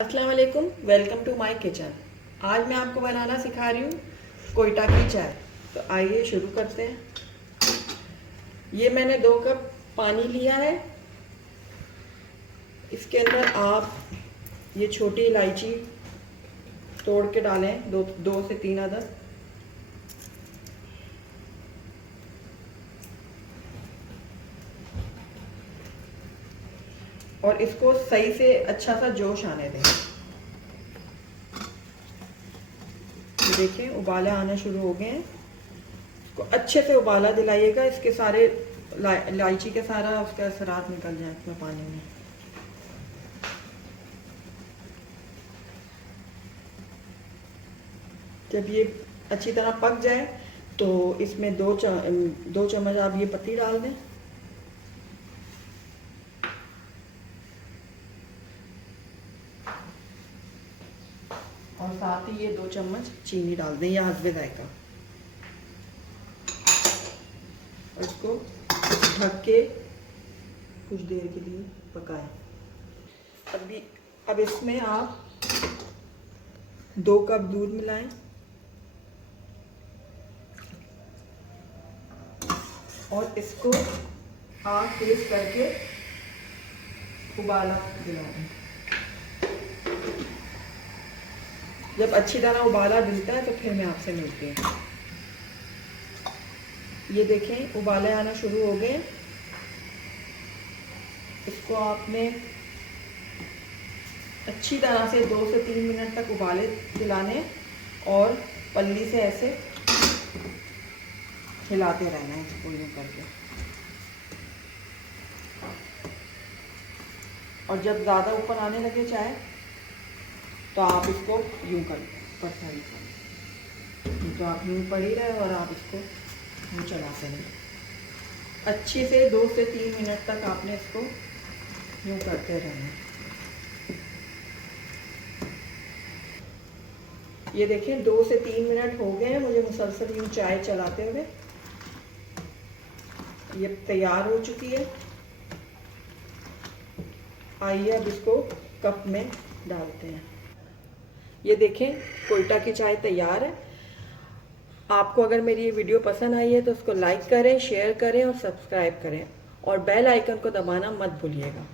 अस्सलाम वालेकुम, welcome to my kitchen. आज मैं आपको बनाना सिखा रही हूँ कोयटा की चाय। तो आइए शुरू करते हैं। ये मैंने 2 कप पानी लिया है। इसके अंदर आप ये छोटी इलायची तोड़ के डालें, दो से 3 अदद। और इसको सही से अच्छा सा जोश आने दें। देखिए उबाले आने शुरू हो गए हैं। इसको अच्छे से उबाला दिलाइएगा, इसके सारे इलायची के सारा उसका असरात निकल जाए इसमें पानी में। जब ये अच्छी तरह पक जाए तो इसमें 2 चम्मच आप ये पत्ती डाल दें। और साथ ही ये 2 चम्मच चीनी डाल दें या हस्बे जायका। और इसको ढक के कुछ देर के लिए पकाएं। अब इसमें आप 2 कप दूध मिलाएं और इसको आग तेज करके उबाला दिलाएं। जब अच्छी तरह उबाला दिलता है तो फिर मैं आपसे मिलती हूँ। ये देखें उबाले आना शुरू हो गए। इसको आपने अच्छी तरह से 2 से 3 मिनट तक उबाले दिलाने और पल्ली से ऐसे हिलाते रहना है इसको यूँ करके। और जब ज़्यादा ऊपर आने लगे चाय तो आप इसको यूँ कर पसारी करें। तो आप यूँ पड़ी रहे और आप इसको यूँ चलाते रहें। अच्छे से 2 से 3 मिनट तक आपने इसको यूँ करते रहना। ये देखें 2 से 3 मिनट हो गए हैं मुझे मुसलसल यूँ चाय चलाते हुए। ये तैयार हो चुकी है। आइए अब इसको कप में डालते हैं। ये देखें कोयटा की चाय तैयार है। आपको अगर मेरी ये वीडियो पसंद आई है तो उसको लाइक करें, शेयर करें और सब्सक्राइब करें और बेल आइकन को दबाना मत भूलिएगा।